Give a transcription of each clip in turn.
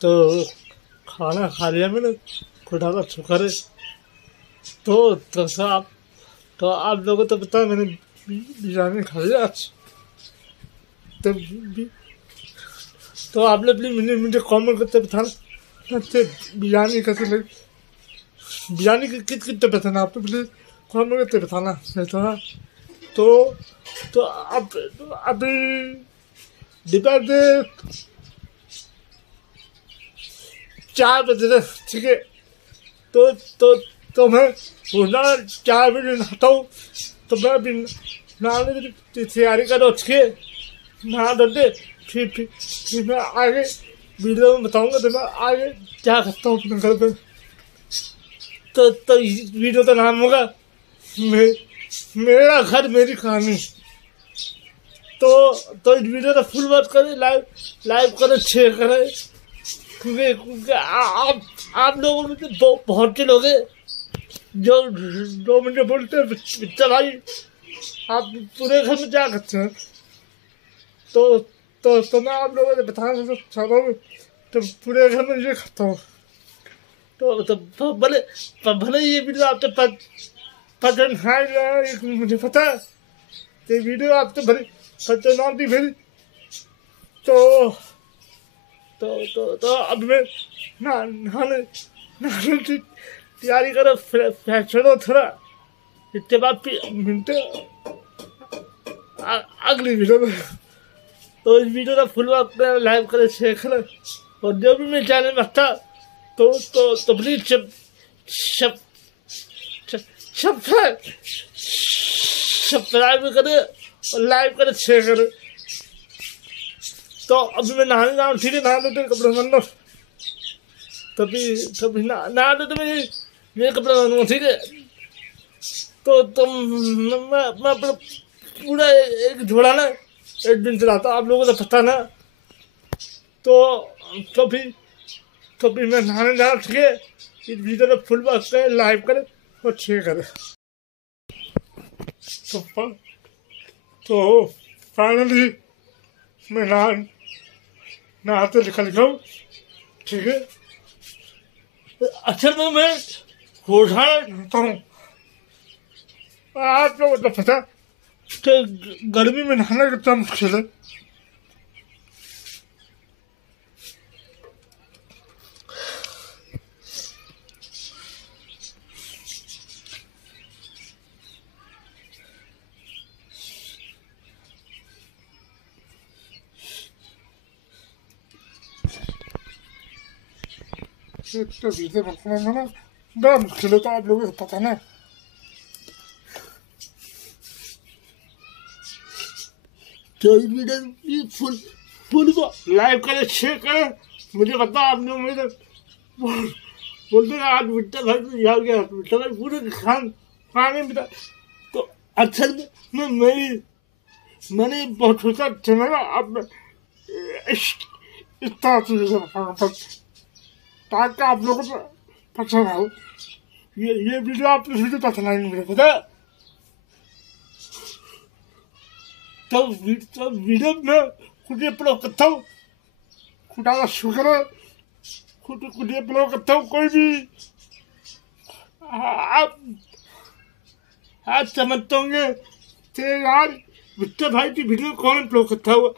तो खाना खा लिया मैंने, खुदा का शुक्र है। तो आप लोगों को तो पता है मैंने बिरयानी खा लिया आज। तो तो आप लोग प्लीज मुझे कमेंट करते बताना अच्छा बिरयानी कैसे लगी, बिरयानी कितने पसंद है आपको, प्लीज कमेंट करते बताना। नहीं तो अब अभी दोपहर 4 बजे थे, ठीक है। तो मैं रोजाना 4 बजे नहाता हूँ। तो मैं अभी नहाने की तैयारी कर रहा हूँ, ठीक है। नहा धोते फिर मैं आगे वीडियो में बताऊँगा। तो मैं आगे क्या करता हूँ अपने घर पे। तो वीडियो का नाम होगा मेरा घर मेरी कहानी। तो इस वीडियो का फुल वॉच करें, लाइव करें, शेयर करें, क्योंकि आप लोगों में तो बहुत से लोग हैं जो मुझे बोलते हैं बच्चा भाई आप पूरे घर में क्या करते हैं। तो मैं आप लोगों से बताना चाहता हूँ तो पूरे घर में ये खाता हूँ। तो भले ये वीडियो आपके पसंद है, मुझे पता है। तो वीडियो आपसे भले पसंद आती फिर तो अब मैं नहाने की तैयारी करो, फ्रेश हो थोड़ा। इसके बाद मिलते अगली वीडियो में। तो इस वीडियो का फुल लाइव करें, शेयर करें, और जो भी मेरे चैनल में अच्छा तो प्लीज सब्सक्राइब करें और लाइव करें, शेयर करें। तो अभी मैं नहाने जाऊँ, ठीक है। नहा दो कपड़े बन लो, तभी नहा दो तो मेरे कपड़े बनूँ, ठीक है। तो मैं अपना पूरा एक झोला ना एक दिन चलाता, आप लोगों को तो पता ना। तो फिर मैं नहाने जा रहा, ठीक है। इस वीडियो में फुल वॉच करें, लाइव करें और शेयर करें। तो फाइनली मैं नहाते निकल गया, ठीक है। अच्छा तो मैं घोषणा करता हूँ, आप लोगों को पता कि गर्मी में नहाना कितना मुश्किल है। तो वीडियो बनाना ना बड़ा मुश्किल है, तो आप लोगों को पता ना। तो इस वीडियो फुल को लाइव करें, शेयर करें। मुझे पता आप लोग मुझे बोलते हैं आज मिट्टा भाई तो याद गया, मिट्टा भाई पूरे खाने में। तो अच्छा मैंने बहुत सोचा चला अब इस तरह से ताकि आप लोगों को पसंद आए। ये वीडियो आप वीडियो पसंद आएंगे मुझे पता। तो वीडियो में खुद अपलोड करता हूँ, खुदा का शुक्र है। खुद अपलोड करता हूँ। कोई भी आप समझते होंगे कि यार बिट्टे भाई की वीडियो कौन अपलोड करता हुआ।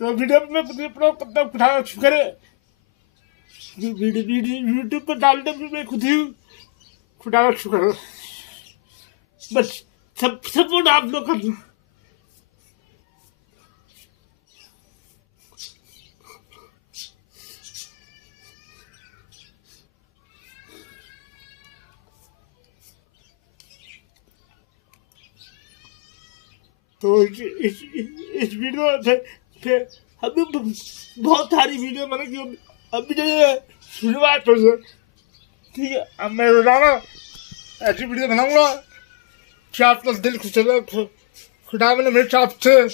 तो वीडियो में खुद अपलोड करता हूँ, खुदा का शुक्र है। यूट्यूब पर डालते भी मैं खुद ही खुदा का शुक्र है। बस सपोर्ट आप लोग करना। तो इस वीडियो से अभी बहुत सारी वीडियो मैंने की, अभी जो शुरुआत हो गई, ठीक है। अब मैं रोजाना ऐसी वीडियो बनाऊंगा कि आपका दिल खुश हो। खुदा मैंने मेरे साथ से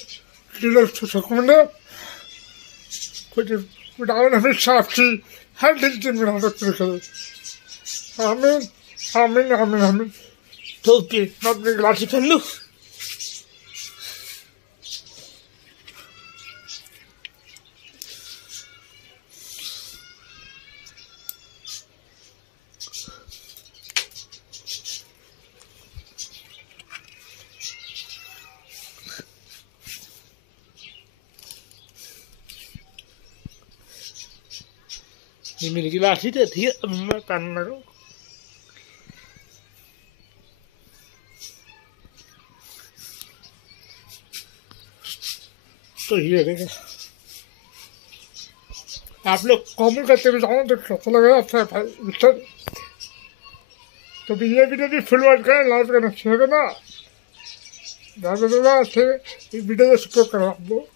सुकून है, खुदा मैंने मेरे साथ से हर दिल से मेरा पूरी करे। आमीन आमीन आमीन आमीन। तो मैं अपनी गिलासी पहन लूँ। ये मेरी गिलास ही थी अब मैं पहनने लगा। तो ये देखें आप लोग कमेंट करते हुए जाओ तो कैसा लगा अच्छा भाई सर। तो ये वीडियो भी फुल वॉच करें, लाइक करना, शेयर करना, वीडियो को सपोर्ट करना आप लोग।